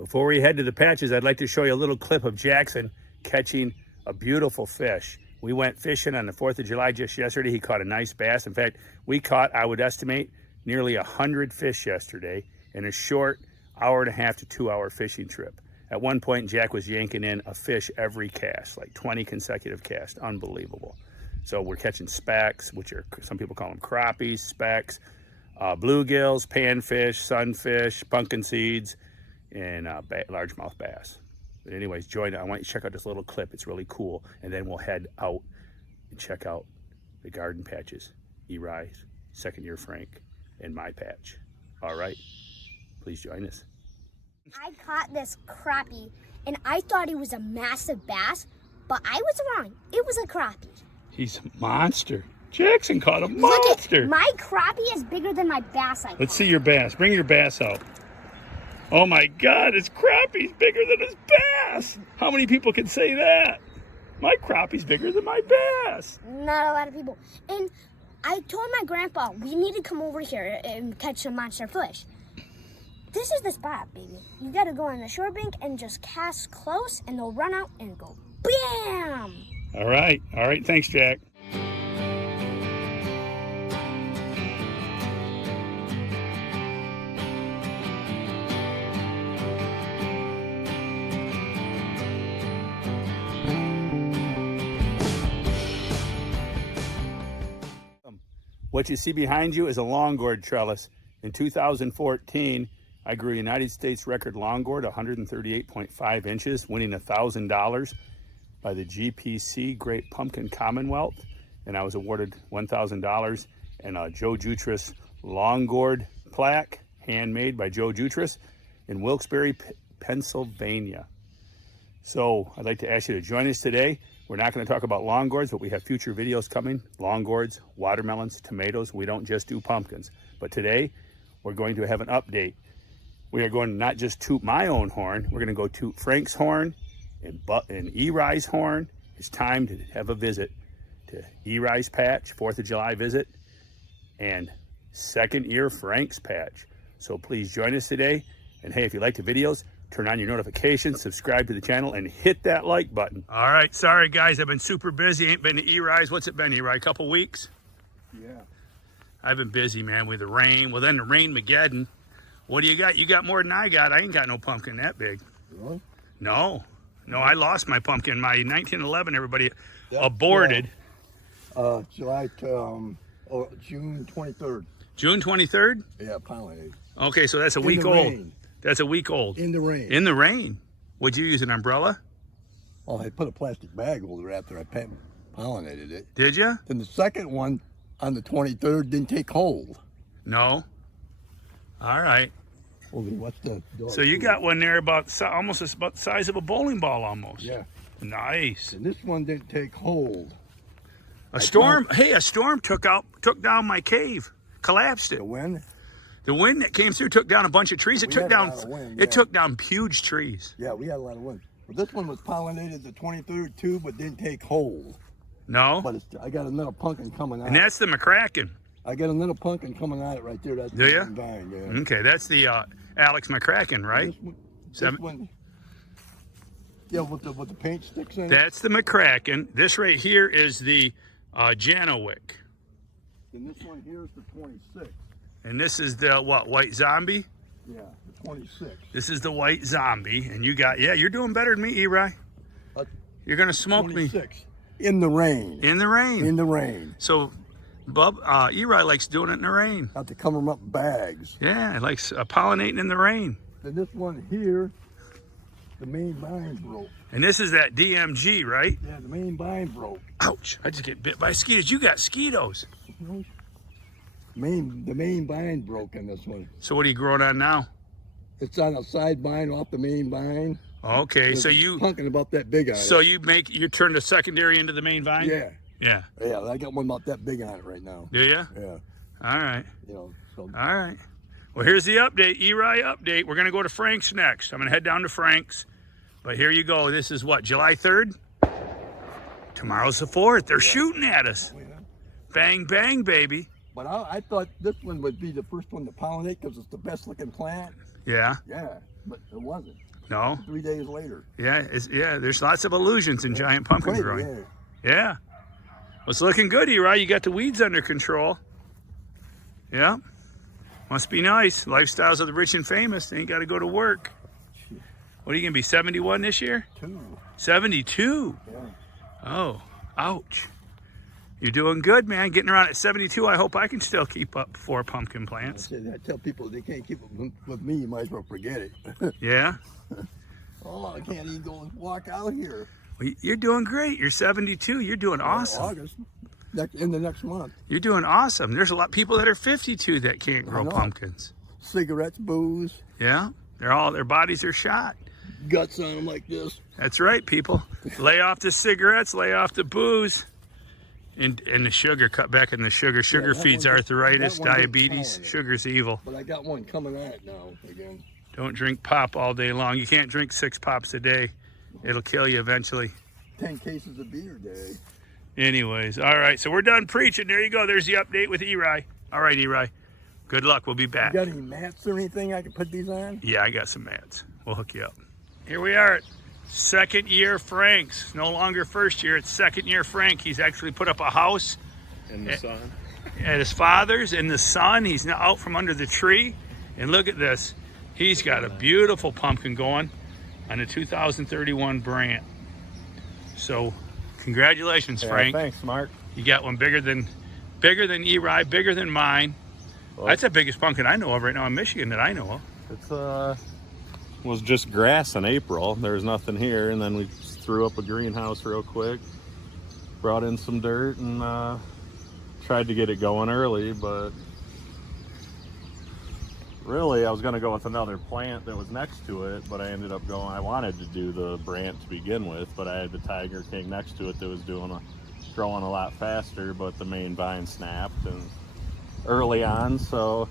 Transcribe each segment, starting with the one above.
Before we head to the patches, I'd like to show you a little clip of Jackson catching a beautiful fish. We went fishing on the 4th of July just yesterday. He caught a nice bass. In fact, we caught, I would estimate, nearly 100 fish yesterday in a short hour-and-a-half to 2-hour fishing trip. At one point, Jack was yanking in a fish every cast, like 20 consecutive casts. Unbelievable. So we're catching specks, which are, some people call them crappies, specks, bluegills, panfish, sunfish, pumpkin seeds, and largemouth bass. But anyways, join. I want you to check out this little clip. It's really cool. And then we'll head out and check out the garden patches, ERI's, Second Year Frank, and my patch. All right, please join us. I caught this crappie, and I thought it was a massive bass, but I was wrong. It was a crappie. He's a monster. Jackson caught a Look monster. at, my crappie is bigger than my bass I caught. Let's see your bass. Bring your bass out. Oh my God, his crappie's bigger than his bass. How many people can say that? My crappie's bigger than my bass. Not a lot of people. And I told my grandpa, we need to come over here and catch some monster fish. This is the spot, baby. You gotta go on the shore bank and just cast close, and they'll run out and go BAM! All right. Thanks, Jack. What you see behind you is a long gourd trellis. In 2014, I grew a United States record long gourd, 138.5 inches, winning $1,000 by the GPC Great Pumpkin Commonwealth. And I was awarded $1,000 and a Joe Jutras long gourd plaque, handmade by Joe Jutras in Wilkes-Barre, Pennsylvania. So I'd like to ask you to join us today. We're not going to talk about long gourds, but we have future videos coming. Long gourds, watermelons, tomatoes. We don't just do pumpkins. But today, we're going to have an update. We are going to not just toot my own horn, we're going to go toot Frank's horn and ERI's horn. It's time to have a visit to ERI's patch, 4th of July visit, and Second Year Frank's patch. So please join us today. And hey, if you like the videos, turn on your notifications, subscribe to the channel, and hit that like button. All right, sorry guys, I've been super busy. Ain't been to ERI's. What's it been, ERI? A couple weeks? Yeah. I've been busy, man, with the rain. Well, then the rain-mageddon. What do you got? You got more than I got. I ain't got no pumpkin that big. Really? No, I lost my pumpkin. My 1911, everybody aborted. July, June 23rd. June 23rd? Yeah, pollinated. Okay, so that's a week old. Rain. That's a week old. In the rain. In the rain. Would you use an umbrella? Oh, I put a plastic bag over it after I pollinated it. Did you? Then the second one on the 23rd didn't take hold. No. All right. Well, then what's the dog So you food? got one there about almost about the size of a bowling ball almost. Yeah. Nice. And this one didn't take hold. A storm took down my cave, collapsed it. The wind? The wind that came through took down a bunch of trees. We had a lot of wind, It took down huge trees. Yeah, we had a lot of wind. But this one was pollinated the 23rd too, but didn't take hold. No? But I got another pumpkin coming out. And that's the McCracken. I got another pumpkin coming out right there. That's Do ya? the vine, yeah. Okay, that's the Alex McCracken, right? This one, yeah, with the paint sticks in it. That's the McCracken. This right here is the Janowick. And this one here is the 26. And this is the, what, White Zombie? Yeah, the 26. This is the White Zombie. And you got, yeah, you're doing better than me, ERI. You're going to smoke 26. me. In the rain. In the rain. In the rain. So, ERI likes doing it in the rain. Have to cover them up in bags. Yeah, it likes pollinating in the rain. Then this one here, the main vine broke. And this is that DMG, right? Yeah, the main vine broke. Ouch, I just get bit by mosquitoes. You got mosquitoes. The main vine broke in this one. So what are you growing on now? It's on a side vine off the main vine. Okay, There's so a pumpkin about that big on it. So you turn the secondary into the main vine? Yeah. Yeah. Yeah, I got one about that big on it right now. Do you? Yeah. All right. You know, so. All right. Well, here's the update, ERI update. We're going to go to Frank's next. I'm going to head down to Frank's. But here you go. This is what, July 3rd? Tomorrow's the 4th. They're shooting at us. Oh, yeah. Bang, bang, baby. But I thought this one would be the first one to pollinate because it's the best looking plant. Yeah. Yeah. but it wasn't. No? 3 days later. Yeah, there's lots of illusions in giant pumpkin Wait, growing. yeah. Yeah. Well, it's looking good, ERI. You got the weeds under control. Yeah. Must be nice. Lifestyles of the rich and famous. They ain't got to go to work. What are you going to be, 71 this year? 72? Yeah. Oh, ouch. You're doing good, man. Getting around at 72. I hope I can still keep up 4 pumpkin plants. I tell people they can't keep up with me, you might as well forget it. Yeah? Oh, I can't even go and walk out here. Well, you're doing great. You're 72. You're doing awesome. August, in the next month. You're doing awesome. There's a lot of people that are 52 that can't grow pumpkins. Cigarettes, booze. Yeah? Their bodies are shot. Guts on them like this. That's right, people. Lay off the cigarettes, lay off the booze, and the sugar. Cut back on the sugar. Sugar feeds arthritis, diabetes. Sugar's evil. But I got one coming on it now again. Don't drink pop all day long. You can't drink 6 pops a day. It'll kill you eventually. 10 cases of beer a day. Anyways, all right. So we're done preaching. There you go. There's the update with ERI. All right, ERI. Good luck. We'll be back. You got any mats or anything I can put these on? Yeah, I got some mats. We'll hook you up. Here we are at 2nd year Frank's. No longer 1st year. It's 2nd year Frank. He's actually put up a house In the sun. at his father's in the sun. He's now out from under the tree. And look at this. He's got a beautiful pumpkin going on a 2031 Brandt. So congratulations, Frank. Thanks, Mark. You got one bigger than ERI, bigger than mine. Well, That's the biggest pumpkin I know of right now in Michigan that I know of. It's was just grass in April. There was nothing here, and then we threw up a greenhouse real quick, brought in some dirt, and tried to get it going early. But really, I was going to go with another plant that was next to it, but I ended up going. I wanted to do the Brandt to begin with, but I had the Tiger King next to it that was growing a lot faster, but the main vine snapped and early on, so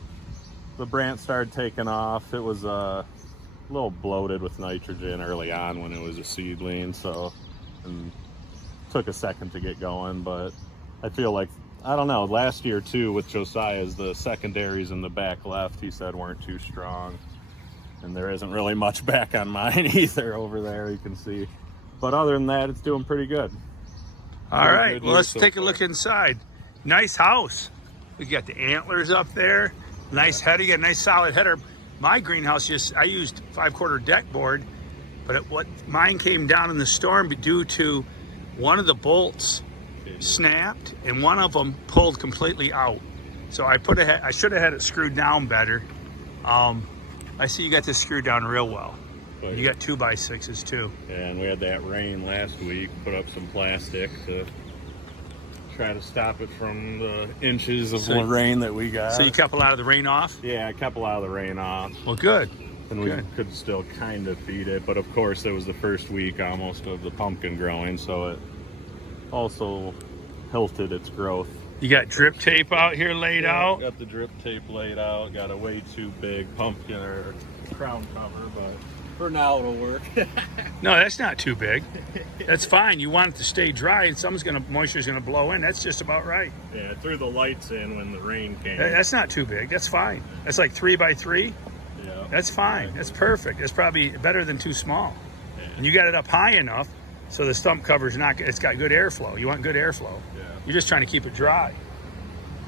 the Brandt started taking off. It was a little bloated with nitrogen early on when it was a seedling, so and took a second to get going. But I feel like, I don't know, last year too with Josiah's, the secondaries in the back left, he said weren't too strong, and there isn't really much back on mine either over there, you can see. But other than that, it's doing pretty good. All right, well, let's so take a far. look inside. Nice house. We got the antlers up there. Nice header. You got a nice solid header. My greenhouse, I used 5/4 deck board, but mine came down in the storm due to one of the bolts snapped and one of them pulled completely out. So I should have had it screwed down better. I see you got this screwed down real well. You got 2x6s too. And we had that rain last week, put up some plastic to try to stop it from the inches of rain that we got. So you kept a lot of the rain off? Yeah, I kept a lot of the rain off. Well, good. And we could still kind of feed it, but of course it was the first week almost of the pumpkin growing, so it also halted its growth. You got drip tape out here laid out? Got the drip tape laid out, got a way too big pumpkin or crown cover, but for now it'll work. No, that's not too big. That's fine. You want it to stay dry and moisture's gonna blow in. That's just about right. Yeah, it threw the lights in when the rain came. That's not too big. That's fine. That's like 3x3. Yeah. That's fine. That's perfect. That's probably better than too small. Yeah. And you got it up high enough so the stump cover's it's got good airflow. You want good airflow. Yeah. You're just trying to keep it dry.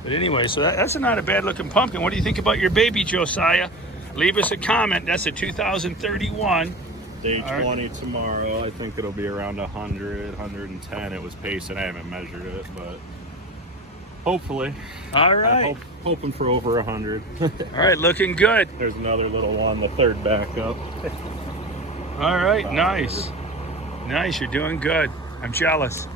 But anyway, so that's not a bad looking pumpkin. What do you think about your baby, Josiah? Leave us a comment. That's a 2031. Day 20 tomorrow. I think it'll be around 100, 110. It was pacing. I haven't measured it, but hopefully. All right. I'm hoping for over 100. All right, looking good. There's another little one, the third backup. All right, nice. Nice, you're doing good. I'm jealous.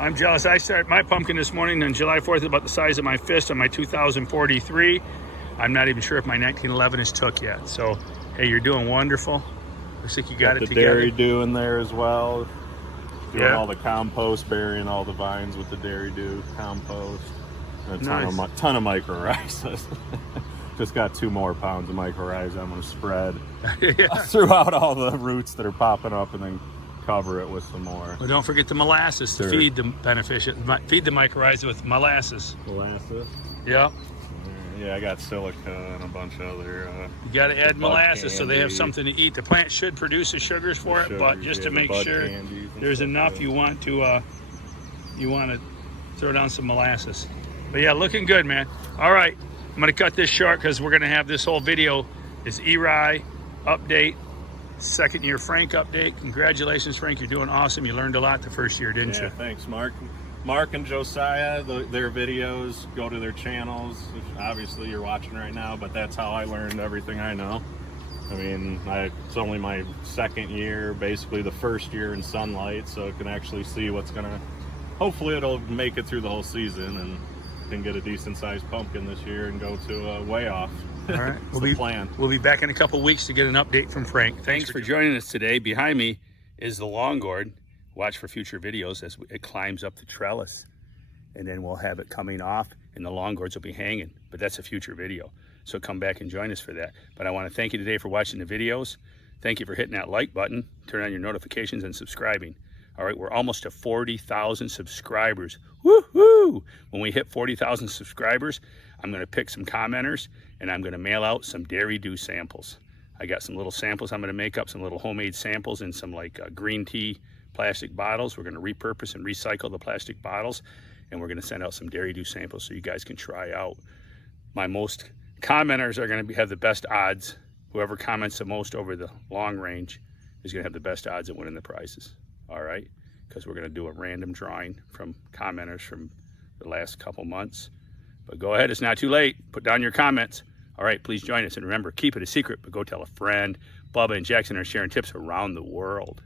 I started my pumpkin this morning on July 4th, about the size of my fist on my 2043. I'm not even sure if my 1911 is took yet. So, hey, you're doing wonderful. Looks like you got it the together. dairy dew in there as well. Doing Yeah. all the compost, burying all the vines with the dairy dew compost. And a Nice. ton of mycorrhizas. Just got 2 more pounds of mycorrhiza I'm going to spread Yeah. throughout all the roots that are popping up, and then cover it with some more Well, don't forget the molasses to Sure. feed the mycorrhiza with molasses. molasses. Yep. All right. Yeah, I got silica and a bunch of other. You got to add bud molasses so they have candy. something to eat. The plant should produce the sugars for it, but Sugars, just yeah, to the make bud sure candies and there's stuff, enough, yeah. you want to throw down some molasses. But yeah, looking good, man. All right, I'm gonna cut this short because we're gonna have this whole video is ERI update, second year Frank update. Congratulations, Frank. You're doing awesome. You learned a lot the first year, didn't Yeah, you? thanks, Mark. Mark and Josiah, their videos, go to their channels. Obviously, you're watching right now, but that's how I learned everything I know. I mean, it's only my second year, basically the first year in sunlight, so I can actually see what's gonna. Hopefully, it'll make it through the whole season and can get a decent-sized pumpkin this year and go to way off. All right, It's the plan. We'll be back in a couple weeks to get an update from Frank. Thanks for joining us today. Behind me is the long gourd. Watch for future videos as it climbs up the trellis, and then we'll have it coming off and the long gourds will be hanging, but that's a future video. So come back and join us for that. But I want to thank you today for watching the videos. Thank you for hitting that like button, turn on your notifications and subscribing. All right, we're almost to 40,000 subscribers. Woohoo! When we hit 40,000 subscribers, I'm gonna pick some commenters and I'm gonna mail out some Dairy Dew samples. I got some little samples I'm gonna make up, some little homemade samples in some like green tea plastic bottles. We're gonna repurpose and recycle the plastic bottles, and we're gonna send out some Dairy Dew samples so you guys can try out. My most commenters are gonna have the best odds. Whoever comments the most over the long range is gonna have the best odds at winning the prizes. All right, because we're gonna do a random drawing from commenters from the last couple months. But go ahead, it's not too late. Put down your comments. All right, please join us. And remember, keep it a secret, but go tell a friend. Bubba and Jackson are sharing tips around the world.